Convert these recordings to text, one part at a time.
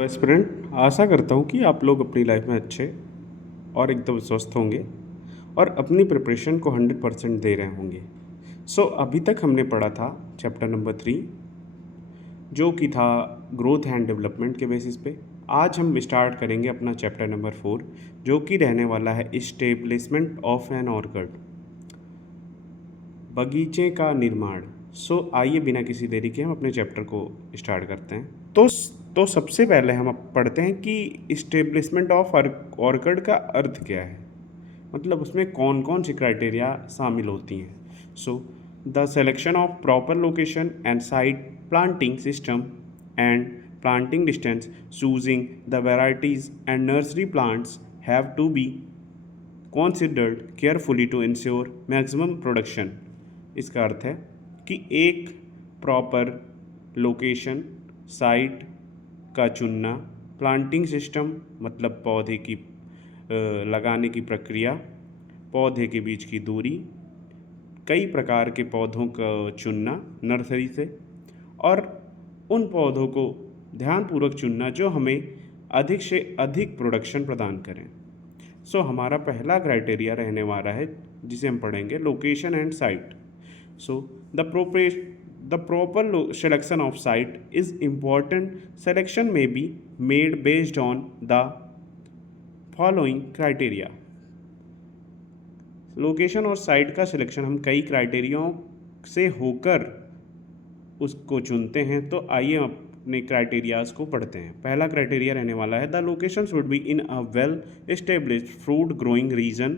तो एस्पिरेंट आशा करता हूँ कि आप लोग अपनी लाइफ में अच्छे और एकदम स्वस्थ होंगे और अपनी प्रिपरेशन को 100% दे रहे होंगे। अभी तक हमने पढ़ा था चैप्टर नंबर 3, जो कि था ग्रोथ एंड डेवलपमेंट के बेसिस पे। आज हम स्टार्ट करेंगे अपना चैप्टर नंबर 4, जो कि रहने वाला है इस्टेब्लिशमेंट ऑफ एन ऑर्किड, बगीचे का निर्माण। आइए बिना किसी देरी के हम अपने चैप्टर को स्टार्ट करते हैं। तो सबसे पहले हम अब पढ़ते हैं कि इस्टेब्लिशमेंट ऑफ ऑर्किड का अर्थ क्या है, मतलब उसमें कौन कौन सी क्राइटेरिया शामिल होती हैं। The selection of proper location and site, planting system and planting distance, choosing the varieties and nursery plants have to be considered carefully to ensure maximum production। इसका अर्थ है कि एक प्रॉपर लोकेशन, साइट का चुनना, प्लांटिंग सिस्टम मतलब पौधे की लगाने की प्रक्रिया, पौधे के बीच की दूरी, कई प्रकार के पौधों का चुनना नर्सरी से, और उन पौधों को ध्यानपूर्वक चुनना जो हमें अधिक से अधिक प्रोडक्शन प्रदान करें। हमारा पहला क्राइटेरिया रहने वाला है जिसे हम पढ़ेंगे location and site. The proper selection of site is important. Selection may be made based on the following criteria. Location और साइट का सिलेक्शन हम कई क्राइटेरियाओं से होकर उसको चुनते हैं। तो आइए अपने क्राइटेरियाज को पढ़ते हैं। पहला क्राइटेरिया रहने वाला है the location should be in a well established fruit growing region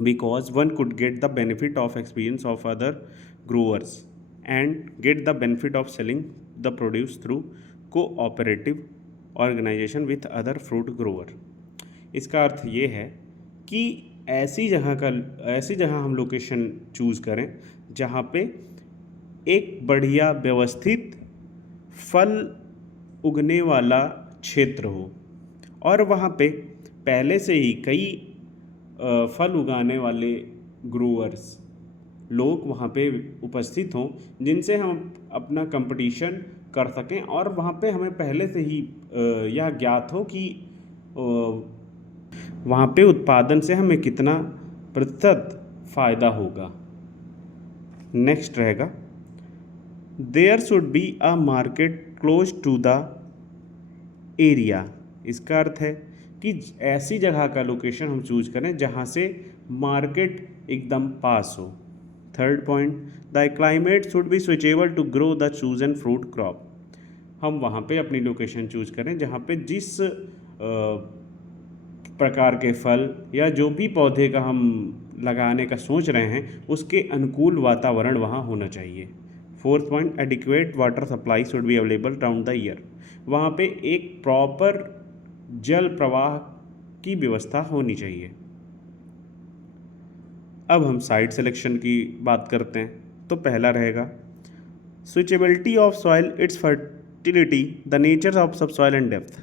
because one could get the benefit of experience of other growers and get the benefit of selling the produce through cooperative organisation with other fruit grower. इसका अर्थ ये है कि ऐसी जगह हम location choose करें जहाँ पे एक बढ़िया व्यवस्थित फल उगने वाला क्षेत्र हो और वहाँ पे पहले से ही कई फल उगाने वाले ग्रोअर्स लोग वहाँ पे उपस्थित हों, जिनसे हम अपना कंपटीशन कर सकें और वहाँ पे हमें पहले से ही यह ज्ञात हो कि वहाँ पे उत्पादन से हमें कितना प्रतिशत फ़ायदा होगा। नेक्स्ट रहेगा there should be a market close to the area. इसका अर्थ है कि ऐसी जगह का लोकेशन हम चूज करें जहाँ से मार्केट एकदम पास हो। Third point the climate should be suitable to grow the chosen fruit crop. हम वहाँ पे अपनी लोकेशन चूज करें जहाँ पे जिस प्रकार के फल या जो भी पौधे का हम लगाने का सोच रहे हैं उसके अनुकूल वातावरण वहाँ होना चाहिए। Fourth point adequate water supply should be available round the year. वहाँ पे एक प्रॉपर जल प्रवाह की व्यवस्था होनी चाहिए। अब हम साइट सिलेक्शन की बात करते हैं। तो पहला रहेगा suitability of soil, its fertility, the nature of sub soil and depth.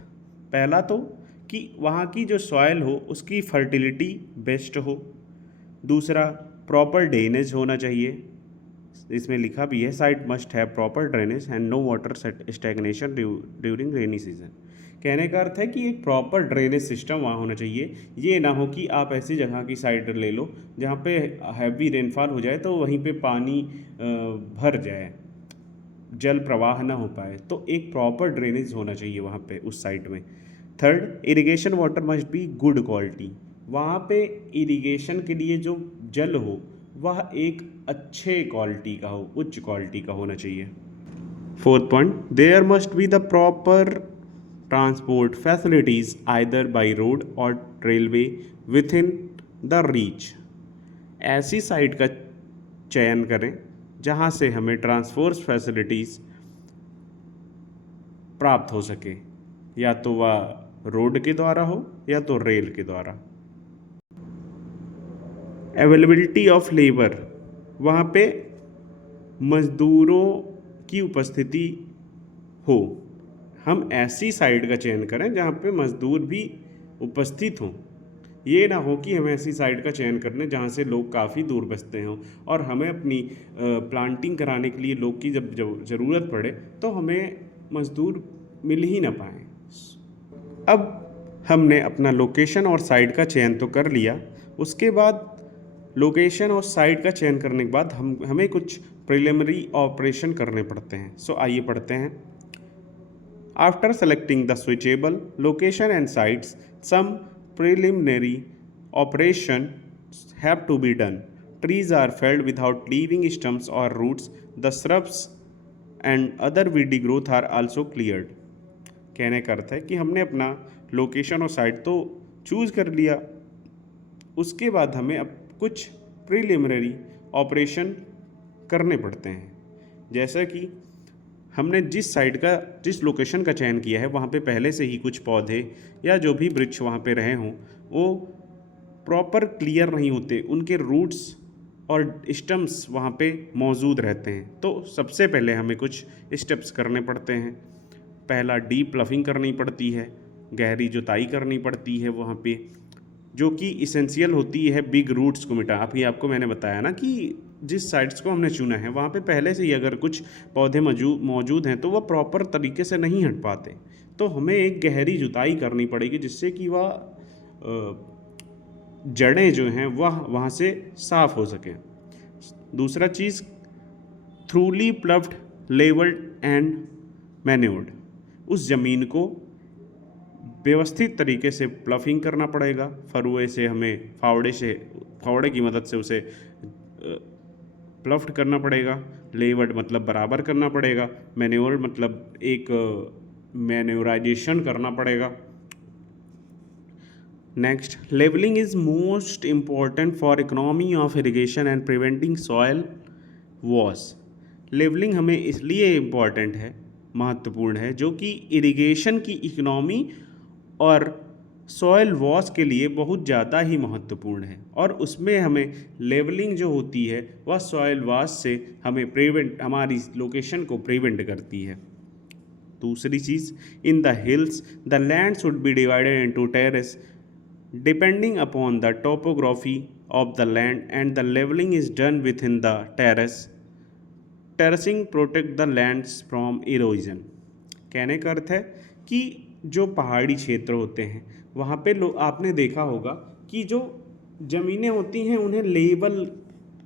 पहला तो कि वहाँ की जो सॉइल हो उसकी फर्टिलिटी बेस्ट हो। दूसरा प्रॉपर ड्रेनेज होना चाहिए। इसमें लिखा भी है site must have proper drainage and no water stagnation during rainy season. कहने का अर्थ है कि एक प्रॉपर ड्रेनेज सिस्टम वहाँ होना चाहिए। ये ना हो कि आप ऐसी जगह की साइट ले लो जहाँ पे हैवी रेनफॉल हो जाए तो वहीं पे पानी भर जाए, जल प्रवाह ना हो पाए। तो एक प्रॉपर ड्रेनेज होना चाहिए वहाँ पे उस साइट में। Third irrigation water must be good quality. वहाँ पे इरिगेशन के लिए जो जल हो वह एक अच्छे क्वालिटी का हो, उच्च क्वालिटी का होना चाहिए। Fourth point there must be the proper transport facilities either by road और railway within the reach. ऐसी साइट का चयन करें जहाँ से हमें ट्रांसपोर्ट फैसिलिटीज़ प्राप्त हो सके, या तो वह रोड के द्वारा हो या तो रेल के द्वारा। अवेलेबिलिटी ऑफ लेबर, वहाँ पे मज़दूरों की उपस्थिति हो। हम ऐसी साइट का चयन करें जहाँ पे मज़दूर भी उपस्थित हों। ये ना हो कि हम ऐसी साइट का चयन कर लें जहाँ से लोग काफ़ी दूर बसते हों और हमें अपनी प्लांटिंग कराने के लिए लोग की जब ज़रूरत पड़े तो हमें मज़दूर मिल ही ना पाएँ। अब हमने अपना लोकेशन और साइट का चयन तो कर लिया, उसके बाद लोकेशन और साइट का चयन करने के बाद हमें कुछ प्रिलिमिनरी ऑपरेशन करने पड़ते हैं। सो आइए पढ़ते हैं। After selecting the suitable location and sites, some preliminary operations have to be done. Trees are felled without leaving stumps or roots. The shrubs and other weedy growth are also cleared. कहने का अर्थ है कि हमने अपना location और site तो choose कर लिया, उसके बाद हमें अब कुछ प्रीलिमिनरी ऑपरेशन करने पड़ते हैं। जैसा कि हमने जिस लोकेशन का चयन किया है वहाँ पे पहले से ही कुछ पौधे या जो भी वृक्ष वहाँ पे रहे हों वो प्रॉपर क्लियर नहीं होते, उनके रूट्स और स्टम्प्स वहाँ पे मौजूद रहते हैं। तो सबसे पहले हमें कुछ स्टेप्स करने पड़ते हैं। पहला डीप प्लफिंग करनी पड़ती है, गहरी जुताई करनी पड़ती है वहाँ पे, जो कि इसेंशियल होती है बिग रूट्स को मिटा। अभी आपको मैंने बताया ना कि जिस साइट्स को हमने चुना है वहाँ पे पहले से ही अगर कुछ पौधे मौजूद हैं तो वह प्रॉपर तरीके से नहीं हट पाते, तो हमें एक गहरी जुताई करनी पड़ेगी जिससे कि वह जड़ें जो हैं वह वहाँ से साफ़ हो सकें। दूसरा चीज़, थ्रूली प्लफ्ड, लेवल्ड एंड मैन्योर्ड, उस ज़मीन को व्यवस्थित तरीके से प्लफिंग करना पड़ेगा। फरुए से हमें फावड़े की मदद से उसे प्लफ्ड करना पड़ेगा। लेवर्ड मतलब बराबर करना पड़ेगा। मैन्योर मतलब एक मैन्योराइजेशन करना पड़ेगा। Next, levelling is most important for economy of irrigation and preventing soil wash. Levelling हमें इसलिए इम्पॉर्टेंट है, महत्वपूर्ण है, जो कि इरिगेशन की इकोनॉमी और सॉयल वॉश के लिए बहुत ज़्यादा ही महत्वपूर्ण है, और उसमें हमें लेवलिंग जो होती है वह सॉयल वॉश से हमारी लोकेशन को प्रिवेंट करती है। दूसरी चीज़, in the hills the land should be divided into terrace depending upon the topography of the land and the levelling is done within the terrace. Terracing protect the lands from erosion. कहने का अर्थ है कि जो पहाड़ी क्षेत्र होते हैं वहाँ पे आपने देखा होगा कि जो ज़मीनें होती हैं उन्हें लेवल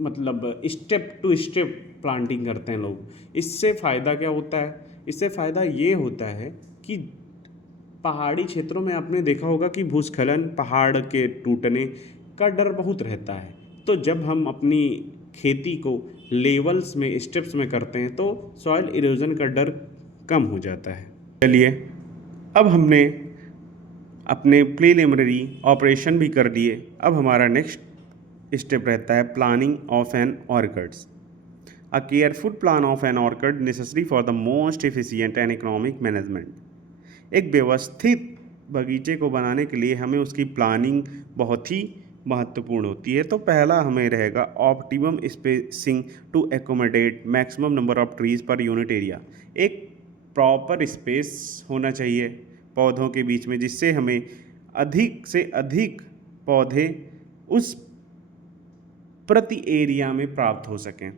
मतलब स्टेप टू स्टेप प्लांटिंग करते हैं लोग। इससे फ़ायदा क्या होता है? इससे फ़ायदा ये होता है कि पहाड़ी क्षेत्रों में आपने देखा होगा कि भूस्खलन, पहाड़ के टूटने का डर बहुत रहता है। तो जब हम अपनी खेती को लेवल्स में, स्टेप्स में करते हैं तो सॉइल इरोजन का डर कम हो जाता है। चलिए, अब हमने अपने प्रीलिमिनरी ऑपरेशन भी कर लिए। अब हमारा नेक्स्ट स्टेप रहता है planning of an orchards. A careful plan of an orchard necessary for the most efficient and economic management. एक व्यवस्थित बगीचे को बनाने के लिए हमें उसकी प्लानिंग बहुत ही महत्वपूर्ण होती है। तो पहला हमें रहेगा optimum spacing to accommodate maximum number of trees per unit area. एक प्रॉपर स्पेस होना चाहिए पौधों के बीच में, जिससे हमें अधिक से अधिक पौधे उस प्रति एरिया में प्राप्त हो सकें।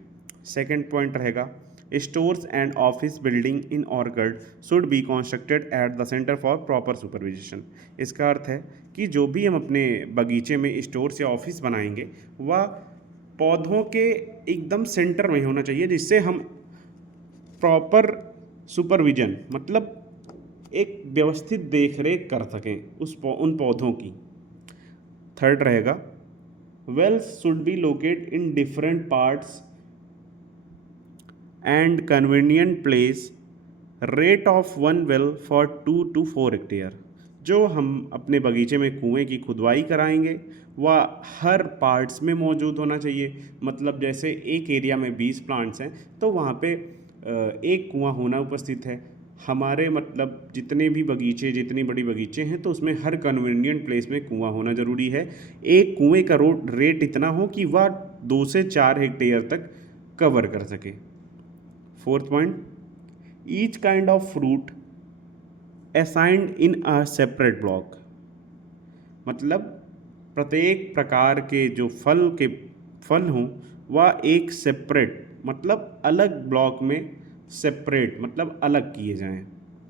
सेकंड पॉइंट रहेगा stores and office building in orchid should be constructed at the centre for proper supervision. इसका अर्थ है कि जो भी हम अपने बगीचे में स्टोर्स या ऑफिस बनाएंगे वह पौधों के एकदम सेंटर में होना चाहिए, जिससे हम प्रॉपर सुपरविजन मतलब एक व्यवस्थित देखरेख कर सकें उन पौधों की। थर्ड रहेगा wells should be located in different parts and convenient place, rate of 1 well for 2 to 4 hectare. जो हम अपने बगीचे में कुएं की खुदवाई कराएंगे वह हर पार्ट्स में मौजूद होना चाहिए। मतलब जैसे एक एरिया में 20 प्लांट्स हैं तो वहाँ पे एक कुआं होना उपस्थित है। हमारे मतलब जितने भी बगीचे, जितनी बड़ी बगीचे हैं तो उसमें हर कन्वीनियंट प्लेस में कुआं होना ज़रूरी है। एक कुएं का रेट इतना हो कि वह 2 से 4 हेक्टेयर तक कवर कर सके। Fourth point, each kind of fruit assigned in a separate block. मतलब प्रत्येक प्रकार के जो फल हों वह एक सेपरेट मतलब अलग ब्लॉक में सेपरेट मतलब अलग किए जाएं।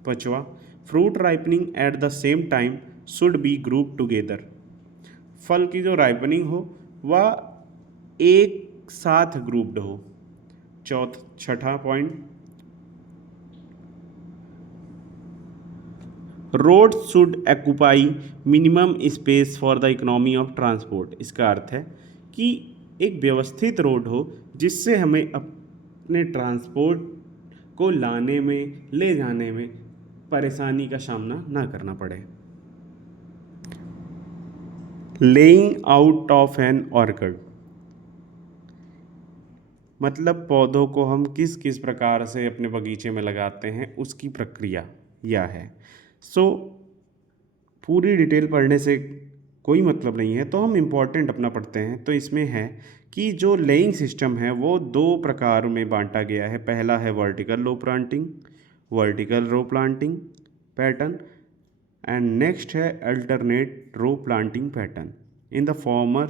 पांचवा, fruit ripening at the same time should be group together. फल की जो राइपनिंग हो वह एक साथ ग्रुप्ड हो। छठा point, road should occupy minimum space for the economy of transport. इसका अर्थ है कि एक व्यवस्थित रोड हो जिससे हमें अपने ट्रांसपोर्ट को लाने में, ले जाने में परेशानी का सामना ना करना पड़े। Laying out of an orchard, मतलब पौधों को हम किस किस प्रकार से अपने बगीचे में लगाते हैं उसकी प्रक्रिया यह है। पूरी डिटेल पढ़ने से कोई मतलब नहीं है, तो हम इम्पोर्टेंट अपना पढ़ते हैं। तो इसमें है कि जो लेइंग सिस्टम है वो दो प्रकार में बांटा गया है। पहला है vertical row planting pattern and next है alternate row planting pattern. In the former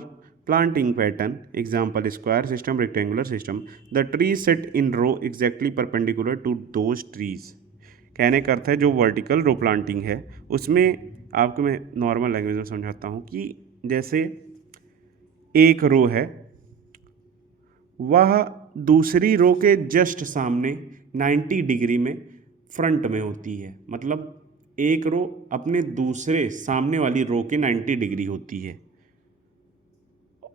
planting pattern example square system, rectangular system, the trees set in row exactly perpendicular to those trees. कहने का अर्थ है जो वर्टिकल रो प्लांटिंग है उसमें आपको मैं normal language में समझाता हूँ कि जैसे एक रो है वह दूसरी रो के जस्ट सामने 90 डिग्री में फ्रंट में होती है। मतलब एक रो अपने दूसरे सामने वाली रो के 90 डिग्री होती है।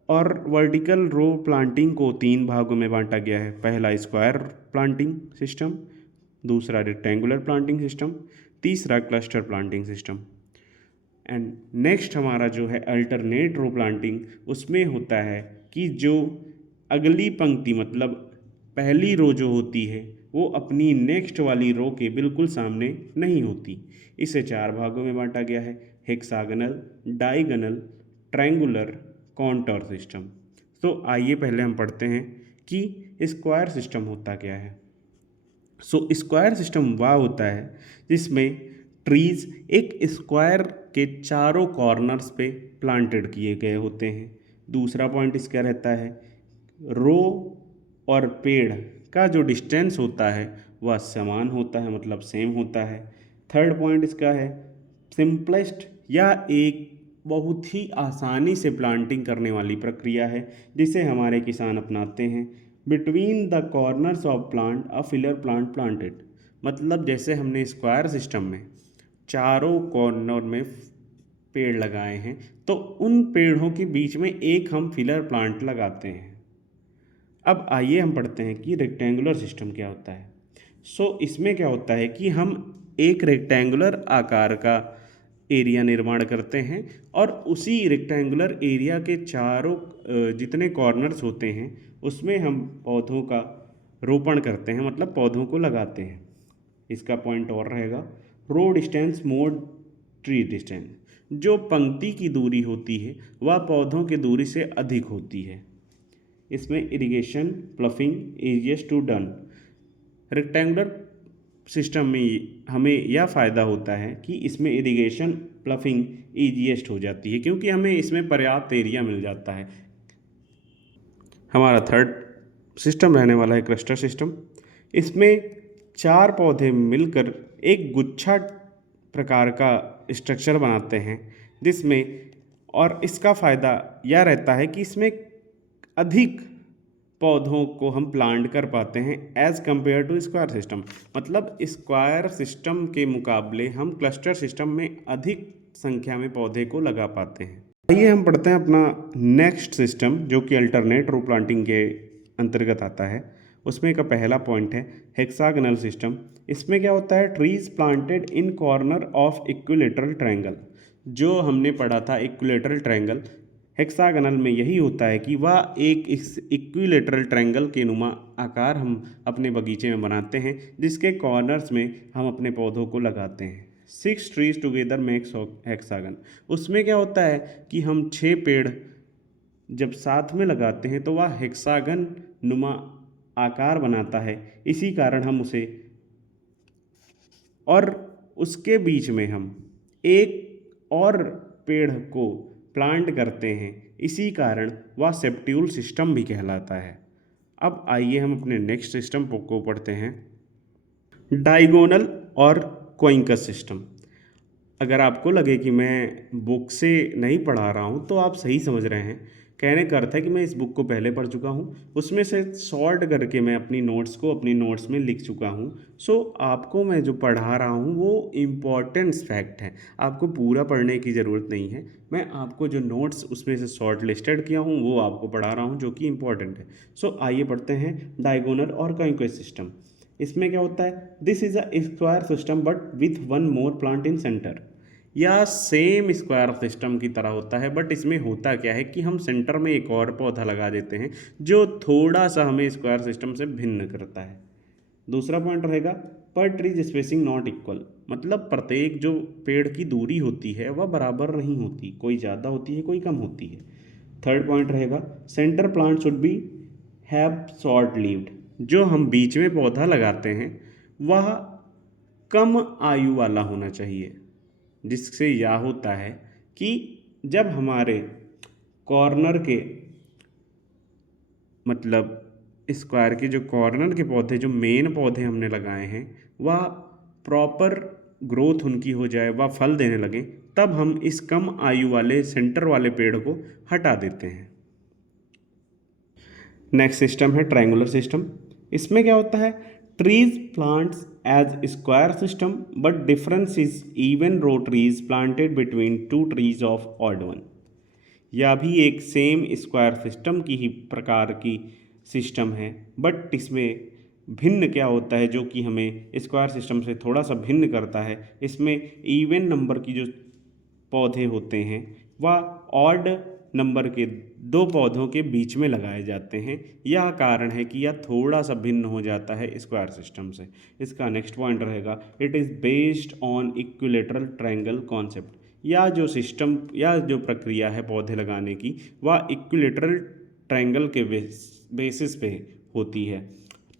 और वर्टिकल रो प्लांटिंग को 3 भागों में बांटा गया है। पहला स्क्वायर प्लांटिंग सिस्टम, दूसरा रेक्टेंगुलर प्लांटिंग सिस्टम, तीसरा cluster planting system. And next हमारा जो है अल्टरनेट रो प्लांटिंग, उसमें होता है कि जो अगली पंक्ति मतलब पहली रो जो होती है वो अपनी नेक्स्ट वाली रो के बिल्कुल सामने नहीं होती। इसे 4 भागों में बांटा गया है, hexagonal, diagonal, triangular, contour system. तो आइए पहले हम पढ़ते हैं कि स्क्वायर सिस्टम होता क्या है। स्क्वायर सिस्टम वह होता है जिसमें ट्रीज एक स्क्वायर के चारों कॉर्नर्स पे प्लांटेड किए गए होते हैं। दूसरा पॉइंट इसका रहता है रो और पेड़ का जो डिस्टेंस होता है वह समान होता है, मतलब सेम होता है। थर्ड पॉइंट इसका है सिंपलेस्ट या एक बहुत ही आसानी से प्लांटिंग करने वाली प्रक्रिया है जिसे हमारे किसान अपनाते हैं। Between the corners of plant a filler plant planted, मतलब जैसे हमने स्क्वायर सिस्टम में चारों कॉर्नर में पेड़ लगाए हैं तो उन पेड़ों के बीच में एक हम फिलर प्लांट लगाते हैं। अब आइए हम पढ़ते हैं कि रेक्टेंगुलर सिस्टम क्या होता है। इसमें क्या होता है कि हम एक रेक्टेंगुलर आकार का एरिया निर्माण करते हैं और उसी रेक्टेंगुलर एरिया के चारों जितने कॉर्नर्स होते हैं उसमें हम पौधों का रोपण करते हैं, मतलब पौधों को लगाते हैं। इसका पॉइंट और रहेगा रो डिस्टेंस मोड ट्री डिस्टेंस। जो पंक्ति की दूरी होती है वह पौधों की दूरी से अधिक होती है। इसमें irrigation ploughing easiest to done. Rectangular system में हमें यह फ़ायदा होता है कि इसमें इरिगेशन प्लफिंग ईजीएस्ट हो जाती है क्योंकि हमें इसमें पर्याप्त एरिया मिल जाता है। हमारा थर्ड सिस्टम रहने वाला है क्लस्टर सिस्टम। इसमें 4 पौधे मिलकर एक गुच्छा प्रकार का स्ट्रक्चर बनाते हैं जिसमें, और इसका फ़ायदा यह रहता है कि इसमें अधिक पौधों को हम प्लांट कर पाते हैं as compare to square system. मतलब स्क्वायर सिस्टम के मुकाबले हम क्लस्टर सिस्टम में अधिक संख्या में पौधे को लगा पाते हैं। आइए हम पढ़ते हैं अपना नेक्स्ट सिस्टम जो कि अल्टरनेट रो प्लांटिंग के अंतर्गत आता है। उसमें का पहला पॉइंट है हेक्सागनल सिस्टम। इसमें क्या होता है trees planted in corner of equilateral triangle. जो हमने पढ़ा था इक्विलेटरल ट्रायंगल, हेक्सागनल में यही होता है कि वह एक इक्विलेटरल ट्रायंगल के नुमा आकार हम अपने बगीचे में बनाते हैं जिसके कॉर्नर्स में हम अपने पौधों को लगाते हैं। 6 ट्रीज टुगेदर मेक्स हेक्सागन। उसमें क्या होता है कि हम 6 पेड़ जब साथ में लगाते हैं तो वह हेक्सागन नुमा आकार बनाता है। इसी कारण हम उसे, और उसके बीच में हम एक और पेड़ को प्लांट करते हैं, इसी कारण वह सेप्ट्यूल सिस्टम भी कहलाता है। अब आइए हम अपने नेक्स्ट सिस्टम को पढ़ते हैं डायगोनल और कोइंकस सिस्टम। अगर आपको लगे कि मैं बुक से नहीं पढ़ा रहा हूँ तो आप सही समझ रहे हैं। कहने का अर्थ है कि मैं इस बुक को पहले पढ़ चुका हूँ, उसमें से सॉर्ट करके मैं अपनी नोट्स को अपनी नोट्स में लिख चुका हूँ। सो आपको मैं जो पढ़ा रहा हूँ वो इम्पॉर्टेंस फैक्ट है, आपको पूरा पढ़ने की ज़रूरत नहीं है। मैं आपको जो नोट्स उसमें से शॉर्ट लिस्टेड किया हूँ वो आपको पढ़ा रहा हूँ जो कि इम्पॉर्टेंट है। सो आइए पढ़ते हैं डायगोनल और कॉन्क्वेस्ट सिस्टम। इसमें क्या होता है, this is a square system but with one more plant in centre. या सेम स्क्वायर सिस्टम की तरह होता है, बट इसमें होता क्या है कि हम सेंटर में एक और पौधा लगा देते हैं जो थोड़ा सा हमें स्क्वायर सिस्टम से भिन्न करता है। दूसरा पॉइंट रहेगा पर ट्रीज स्पेसिंग नॉट इक्वल, मतलब प्रत्येक जो पेड़ की दूरी होती है वह बराबर नहीं होती, कोई ज़्यादा होती है कोई कम होती है। थर्ड पॉइंट रहेगा centre plant should be have short levied, जो हम बीच में पौधा लगाते हैं वह कम आयु वाला होना चाहिए, जिससे यह होता है कि जब हमारे कॉर्नर के मतलब स्क्वायर के जो कॉर्नर के पौधे, जो मेन पौधे हमने लगाए हैं, वह प्रॉपर ग्रोथ उनकी हो जाए, वह फल देने लगे, तब हम इस कम आयु वाले सेंटर वाले पेड़ को हटा देते हैं। नेक्स्ट सिस्टम है ट्रायंगुलर सिस्टम। इसमें क्या होता है, trees plants as square system but difference is even row trees planted between two trees of odd one. यह भी एक सेम स्क्वायर सिस्टम की ही प्रकार की सिस्टम है, बट इसमें भिन्न क्या होता है जो कि हमें स्क्वायर सिस्टम से थोड़ा सा भिन्न करता है, इसमें इवन नंबर की जो पौधे होते हैं वह ऑड नंबर के दो पौधों के बीच में लगाए जाते हैं। यह कारण है कि यह थोड़ा सा भिन्न हो जाता है स्क्वायर सिस्टम से। इसका नेक्स्ट पॉइंट रहेगा it is based on equilateral triangle concept. या जो सिस्टम या जो प्रक्रिया है पौधे लगाने की वह इक्विलेटरल ट्रायंगल के बेसिस पे होती है।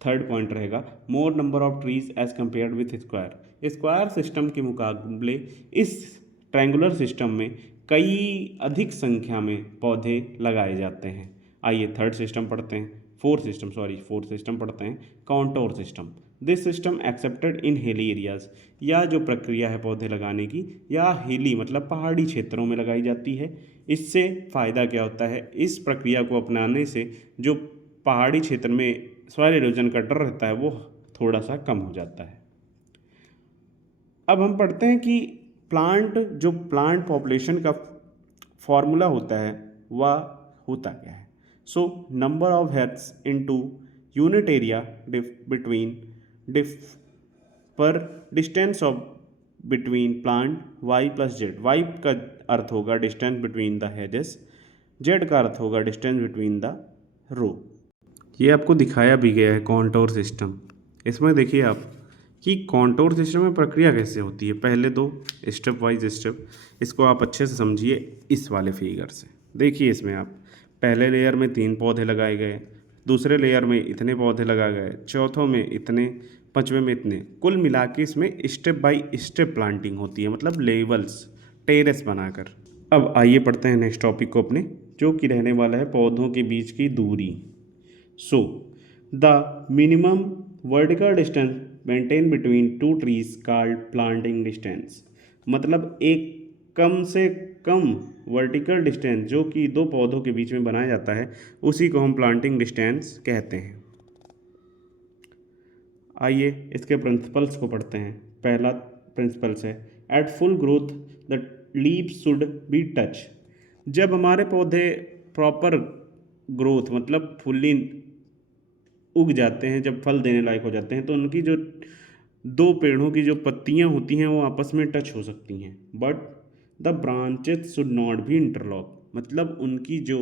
थर्ड पॉइंट रहेगा more number of trees as compared with square. Square system के मुकाबले इस ट्रायंगुलर सिस्टम में कई अधिक संख्या में पौधे लगाए जाते हैं। आइए थर्ड सिस्टम पढ़ते हैं, फोर्थ सिस्टम पढ़ते हैं, contour system. This system accepted in hilly areas. यह जो प्रक्रिया है पौधे लगाने की, यह हिली मतलब पहाड़ी क्षेत्रों में लगाई जाती है। इससे फ़ायदा क्या होता है, इस प्रक्रिया को अपनाने से जो पहाड़ी क्षेत्र में सॉइल इरोजन का डर रहता है वो थोड़ा सा कम हो जाता है। अब हम पढ़ते हैं कि प्लांट पॉपुलेशन का फॉर्मूला होता है वह होता क्या है। So number of heads into unit area between diff per distance of between plant Y plus Z. Y का अर्थ होगा distance between the hedges, Z का अर्थ होगा डिस्टेंस बिटवीन द रो। ये आपको दिखाया भी गया है कॉन्टोर सिस्टम। इसमें देखिए आप कि कॉन्टोर सिस्टम में प्रक्रिया कैसे होती है। पहले दो स्टेप वाइज स्टेप, इसको आप अच्छे से समझिए इस वाले फिगर से। देखिए इसमें आप पहले लेयर में 3 पौधे लगाए गए, दूसरे लेयर में इतने पौधे लगाए गए, चौथों में इतने, पांचवें में इतने, कुल मिला के इसमें स्टेप बाय स्टेप प्लांटिंग होती है, मतलब लेवल्स टेरेस बनाकर। अब आइए पढ़ते हैं नेक्स्ट टॉपिक को अपने, जो कि रहने वाला है पौधों के बीच की दूरी। So the minimum vertical distance maintain between two trees called planting distance. मतलब एक कम से कम वर्टिकल डिस्टेंस जो कि दो पौधों के बीच में बनाया जाता है उसी को हम प्लांटिंग डिस्टेंस कहते हैं। आइए इसके प्रिंसिपल्स को पढ़ते हैं। पहला प्रिंसिपल्स है at full growth the leaves should be touch. जब हमारे पौधे प्रॉपर ग्रोथ मतलब फुल्ली उग जाते हैं, जब फल देने लायक हो जाते हैं, तो उनकी जो दो पेड़ों की जो पत्तियां होती हैं वो आपस में टच हो सकती हैं, but the branches should not be interlock. मतलब उनकी जो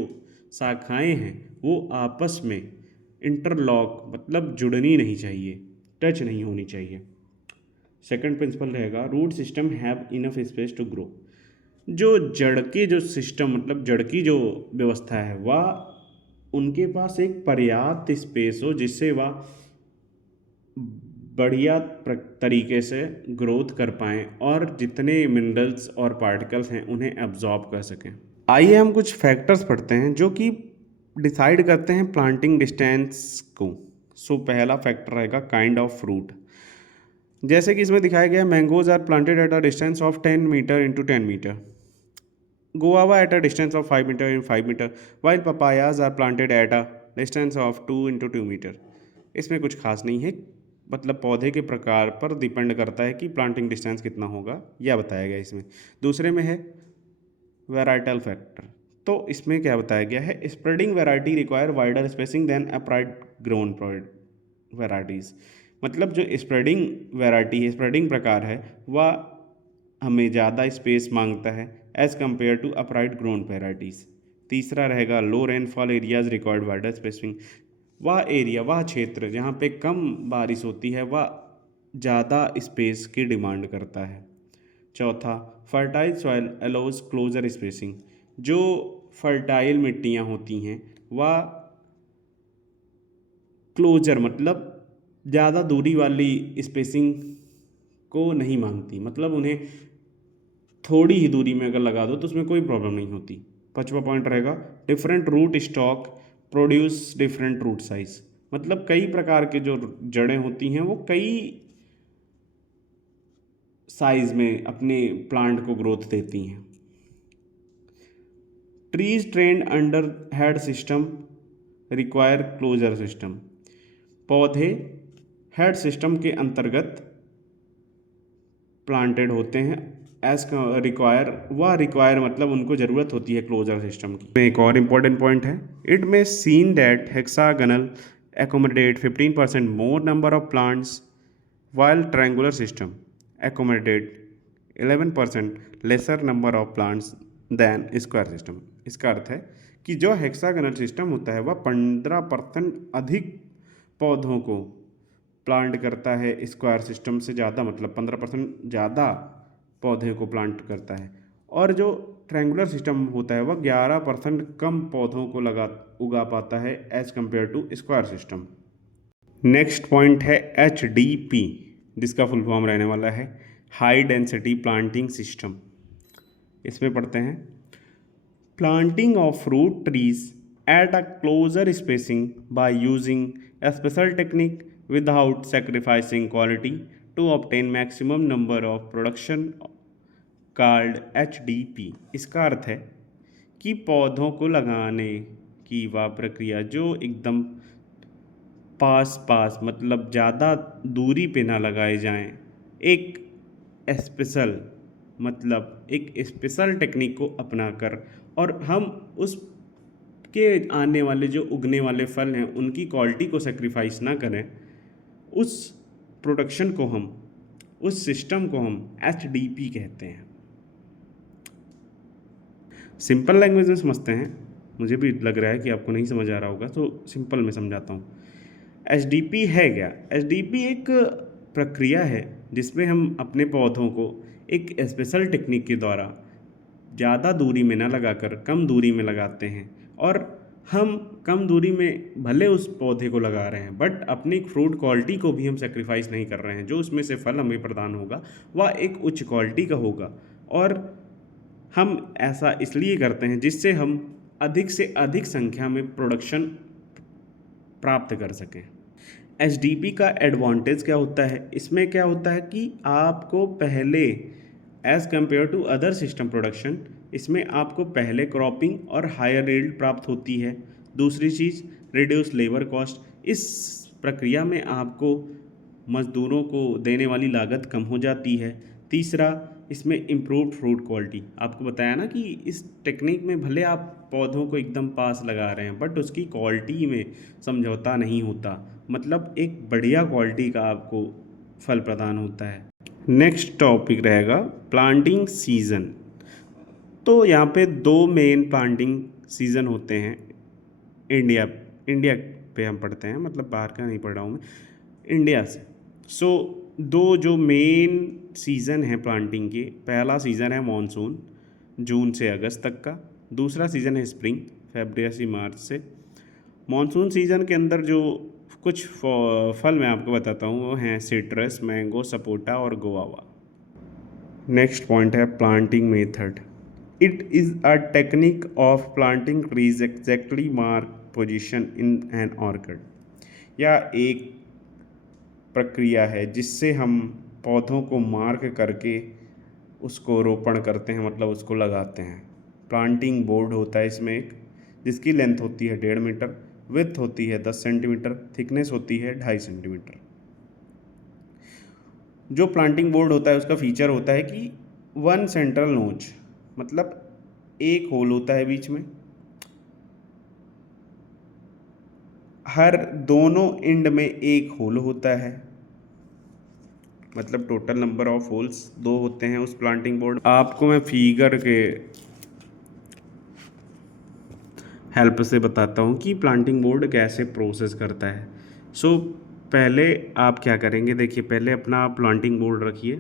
शाखाएं हैं वो आपस में इंटरलॉक मतलब जुड़नी नहीं चाहिए, टच नहीं होनी चाहिए। सेकंड प्रिंसिपल रहेगा root system have enough space to grow. जो जड़ के जो सिस्टम मतलब जड़ की जो व्यवस्था है वह उनके पास एक पर्याप्त स्पेस हो जिससे वह बढ़िया तरीके से ग्रोथ कर पाएँ और जितने मिनरल्स और पार्टिकल्स हैं उन्हें एब्जॉर्ब कर सकें। आइए हम कुछ फैक्टर्स पढ़ते हैं जो कि डिसाइड करते हैं प्लांटिंग डिस्टेंस को। सो पहला फैक्टर रहेगा काइंड ऑफ फ्रूट। जैसे कि इसमें दिखाया गया है, mangoes are planted at a distance of 10 meter into 10 meter, guava at a distance of 5 meter in 5 meter, while papayas are planted at a distance of 2 into 2 meter. इसमें कुछ खास नहीं है, मतलब पौधे के प्रकार पर डिपेंड करता है कि प्लांटिंग डिस्टेंस कितना होगा, यह बताया गया इसमें। दूसरे में है वेराइटल फैक्टर, तो इसमें क्या बताया गया है, spreading variety require wider spacing than upright grown varieties. मतलब जो स्प्रेडिंग वेराइटी है, स्प्रेडिंग प्रकार है, वह हमें ज़्यादा स्पेस मांगता है as compare to upright grown varieties. तीसरा रहेगा low rainfall areas required wider spacing, वह एरिया, वह क्षेत्र जहाँ पे कम बारिश होती है, वह ज़्यादा स्पेस की डिमांड करता है। चौथा, fertile soil allows closer spacing, जो फर्टाइल मिट्टियाँ होती हैं वह क्लोजर मतलब ज़्यादा दूरी वाली स्पेसिंग को नहीं मांगती, मतलब उन्हें थोड़ी ही दूरी में अगर लगा दो तो उसमें कोई प्रॉब्लम नहीं होती। पांचवा पॉइंट रहेगा different root stock produce different root size, मतलब कई प्रकार के जो जड़ें होती हैं वो कई साइज में अपने प्लांट को ग्रोथ देती हैं। Trees trained under head system require closer system, पौधे हेड सिस्टम के अंतर्गत प्लांटेड होते हैं एज रिक्वायर मतलब उनको ज़रूरत होती है क्लोजर सिस्टम की। एक और इम्पॉर्टेंट पॉइंट है, इट में seen that hexagonal accommodate 15% more number of plants while triangular system accommodate 11% lesser number of plants than square system। इसका अर्थ है कि जो हेक्सागनल सिस्टम होता है वह 15% अधिक पौधों को प्लांट करता है स्क्वायर सिस्टम से ज़्यादा, मतलब 15% ज़्यादा पौधे को प्लांट करता है, और जो ट्रायंगुलर सिस्टम होता है वह 11% कम पौधों को उगा पाता है as compare to square system. Next point है HDP, जिसका फुल फॉर्म रहने वाला है हाई डेंसिटी प्लांटिंग सिस्टम। इसमें पढ़ते हैं planting of fruit trees at a closer spacing by using a special technique without sacrificing quality to obtain maximum number of production called HDP। इसका अर्थ है कि पौधों को लगाने की वह प्रक्रिया जो एकदम पास मतलब ज़्यादा दूरी पे ना लगाए जाएं, एक स्पेशल मतलब एक स्पेशल टेक्निक को अपनाकर, और हम उस के आने वाले जो उगने वाले फल हैं उनकी क्वालिटी को सेक्रीफाइस ना करें, उस प्रोडक्शन को हम, उस सिस्टम को हम HDP कहते हैं। सिंपल लैंग्वेज में समझते हैं, मुझे भी लग रहा है कि आपको नहीं समझ आ रहा होगा, तो सिंपल में समझाता हूँ। HDP है क्या? HDP एक प्रक्रिया है जिसमें हम अपने पौधों को एक स्पेशल टेक्निक के द्वारा ज़्यादा दूरी में ना लगाकर कम दूरी में लगाते हैं, और हम कम दूरी में भले उस पौधे को लगा रहे हैं बट अपनी फ्रूट क्वालिटी को भी हम सेक्रीफाइस नहीं कर रहे हैं। जो उसमें से फल हमें प्रदान होगा वह एक उच्च क्वालिटी का होगा, और हम ऐसा इसलिए करते हैं जिससे हम अधिक से अधिक संख्या में प्रोडक्शन प्राप्त कर सकें। HDP का एडवांटेज क्या होता है? इसमें क्या होता है कि आपको पहले as compare to other system production, इसमें आपको पहले क्रॉपिंग और हायर यील्ड प्राप्त होती है। दूसरी चीज़ रिड्यूस लेबर कॉस्ट, इस प्रक्रिया में आपको मज़दूरों को देने वाली लागत कम हो जाती है। तीसरा, इसमें इम्प्रूव्ड फ्रूट क्वालिटी, आपको बताया ना कि इस टेक्निक में भले आप पौधों को एकदम पास लगा रहे हैं बट उसकी क्वालिटी में समझौता नहीं होता, मतलब एक बढ़िया क्वालिटी का आपको फल प्रदान होता है। नेक्स्ट टॉपिक रहेगा प्लांटिंग सीज़न। तो यहाँ पे 2 मेन प्लांटिंग सीज़न होते हैं इंडिया पे हम पढ़ते हैं, मतलब बाहर का नहीं पढ़ रहा हूँ मैं, इंडिया से। सो 2 जो मेन सीज़न है प्लांटिंग के, पहला सीज़न है मानसून जून से अगस्त तक का, दूसरा सीज़न है स्प्रिंग फरवरी से मार्च से। मानसून सीज़न के अंदर जो कुछ फल मैं आपको बताता हूँ वो हैं सिट्रस, मैंगो, सपोटा और गुआवा। नेक्स्ट पॉइंट है planting method. It is a technique of planting trees exactly mark position in an orchid, या एक प्रक्रिया है जिससे हम पौधों को मार्क करके उसको रोपण करते हैं, मतलब उसको लगाते हैं। प्लांटिंग बोर्ड होता है इसमें एक, जिसकी लेंथ होती है 1.5 मीटर, विड्थ होती है 10 सेंटीमीटर, थिकनेस होती है 2.5 सेंटीमीटर। जो प्लांटिंग बोर्ड होता है उसका फीचर होता है कि 1 सेंट्रल नोच, मतलब एक होल होता है बीच में, हर दोनों एंड में एक होल होता है, मतलब टोटल नंबर ऑफ होल्स 2 होते हैं उस प्लांटिंग बोर्ड। आपको मैं फिगर के हेल्प से बताता हूँ कि प्लांटिंग बोर्ड कैसे प्रोसेस करता है। सो पहले आप क्या करेंगे, देखिए पहले अपना प्लांटिंग बोर्ड रखिए,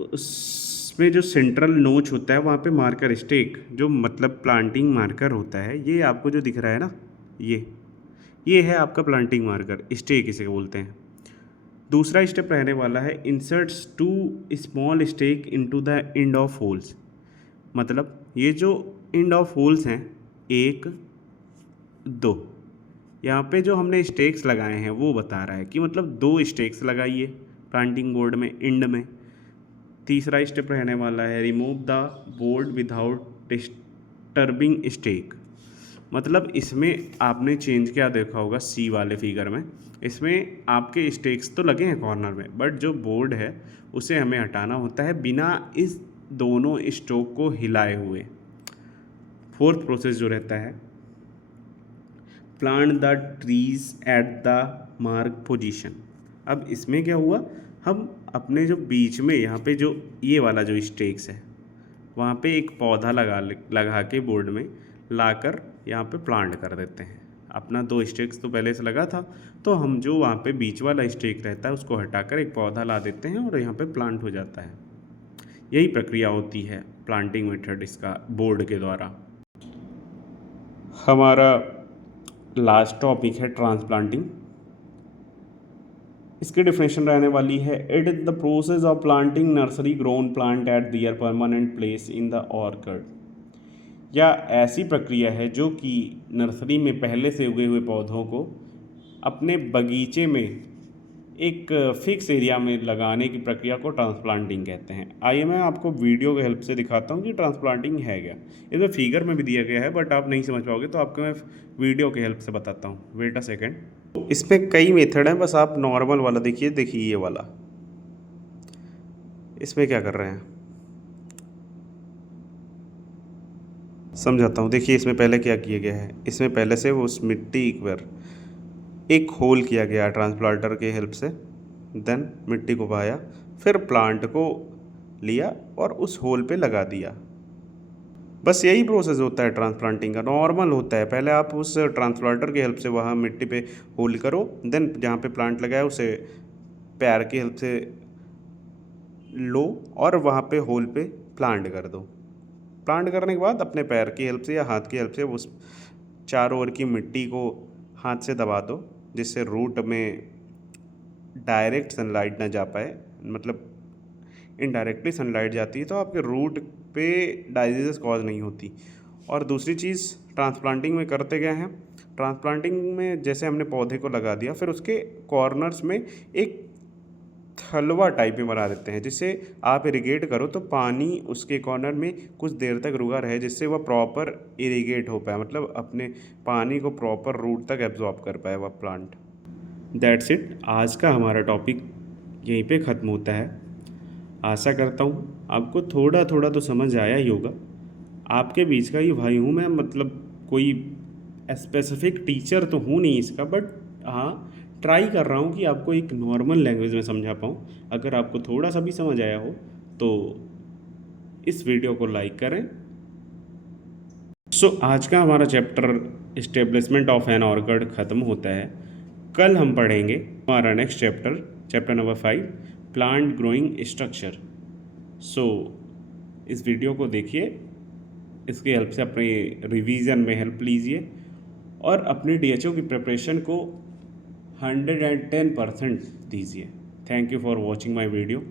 उसमें जो सेंट्रल नोच होता है वहाँ पे मार्कर स्टेक, जो मतलब प्लांटिंग मार्कर होता है, ये आपको जो दिख रहा है ना, ये है आपका प्लांटिंग मार्कर स्टेक, इसे बोलते हैं। दूसरा स्टेप रहने वाला है inserts 2 small stake into the end of holes, मतलब ये जो एंड ऑफ होल्स हैं 1 2, यहाँ पे जो हमने स्टेक्स लगाए हैं वो बता रहा है कि मतलब 2 स्टेक्स लगाइए प्लांटिंग बोर्ड में एंड में। तीसरा स्टेप रहने वाला है remove the board without disturbing stake, मतलब इसमें आपने चेंज क्या देखा होगा सी वाले फिगर में, इसमें आपके स्टेक्स तो लगे हैं कॉर्नर में, बट जो बोर्ड है उसे हमें हटाना होता है बिना इस दोनों स्टोक को हिलाए हुए। फोर्थ प्रोसेस जो रहता है, plant the trees at the mark position. अब इसमें क्या हुआ, हम अपने जो बीच में यहाँ पे जो ये वाला जो स्टेक्स है वहाँ पे एक पौधा लगा के बोर्ड में लाकर यहाँ पे प्लांट कर देते हैं। अपना 2 स्टेक्स तो पहले से लगा था, तो हम जो वहाँ पे बीच वाला स्टेक रहता है उसको हटाकर एक पौधा ला देते हैं और यहाँ पे प्लांट हो जाता है। यही प्रक्रिया होती है प्लांटिंग मेथड इसका बोर्ड के द्वारा। हमारा लास्ट टॉपिक है ट्रांसप्लांटिंग। इसकी डिफिनेशन रहने वाली है, it is the process of planting nursery grown plant at their permanent place in the orchard, या ऐसी प्रक्रिया है जो कि नर्सरी में पहले से उगे हुए पौधों को अपने बगीचे में एक फिक्स एरिया में लगाने की प्रक्रिया को ट्रांसप्लांटिंग कहते हैं। आइए मैं आपको वीडियो की हेल्प से दिखाता हूँ कि ट्रांसप्लांटिंग है क्या। इसमें फिगर में भी दिया गया है बट आप नहीं समझ पाओगे, तो आपको मैं वीडियो की हेल्प से बताता हूँ। Wait a second. इसमें कई मेथड हैं, बस आप नॉर्मल वाला देखिए ये वाला। इसमें क्या कर रहे हैं समझाता हूँ। देखिए इसमें पहले क्या किया गया है, इसमें पहले से वो उस मिट्टी पर एक होल किया गया ट्रांसप्लांटर के हेल्प से, देन मिट्टी को बहाया, फिर प्लांट को लिया और उस होल पे लगा दिया। बस यही प्रोसेस होता है ट्रांसप्लांटिंग का, नॉर्मल होता है। पहले आप उस ट्रांसप्लांटर की हेल्प से वहाँ मिट्टी पे होल करो, देन जहाँ पे प्लांट लगाया उसे पैर की हेल्प से लो और वहाँ पे होल पे प्लांट कर दो। प्लांट करने के बाद अपने पैर की हेल्प से या हाथ की हेल्प से उस चारों ओर की मिट्टी को हाथ से दबा दो, जिससे रूट में डायरेक्ट सनलाइट ना जा पाए, मतलब इनडायरेक्टली सनलाइट जाती है तो आपके रूट पे डाइजीज कॉज नहीं होती। और दूसरी चीज़ ट्रांसप्लांटिंग में करते क्या हैं, ट्रांसप्लांटिंग में जैसे हमने पौधे को लगा दिया, फिर उसके कॉर्नर्स में एक थलवा टाइप में बना देते हैं, जिससे आप इरिगेट करो तो पानी उसके कॉर्नर में कुछ देर तक रुका रहे, जिससे वह प्रॉपर इरिगेट हो पाए, मतलब अपने पानी को प्रॉपर रूट तक एब्जॉर्ब कर पाए वह प्लांट। दैट्स इट, आज का हमारा टॉपिक यहीं पे ख़त्म होता है। आशा करता हूँ आपको थोड़ा थोड़ा तो समझ आया ही होगा। आपके बीच का ही भाई हूँ मैं, मतलब कोई स्पेसिफिक टीचर तो हूँ नहीं इसका, बट हाँ ट्राई कर रहा हूँ कि आपको एक नॉर्मल लैंग्वेज में समझा पाऊँ। अगर आपको थोड़ा सा भी समझ आया हो तो इस वीडियो को लाइक करें। आज का हमारा chapter establishment of an orchard ख़त्म होता है। कल हम पढ़ेंगे हमारा next chapter number 5, plant growing structure. इस वीडियो को देखिए, इसकी हेल्प से अपने रिवीजन में हेल्प लीजिए और अपनी DHO की प्रिपरेशन को 110% दीजिए। Thank you for watching my video.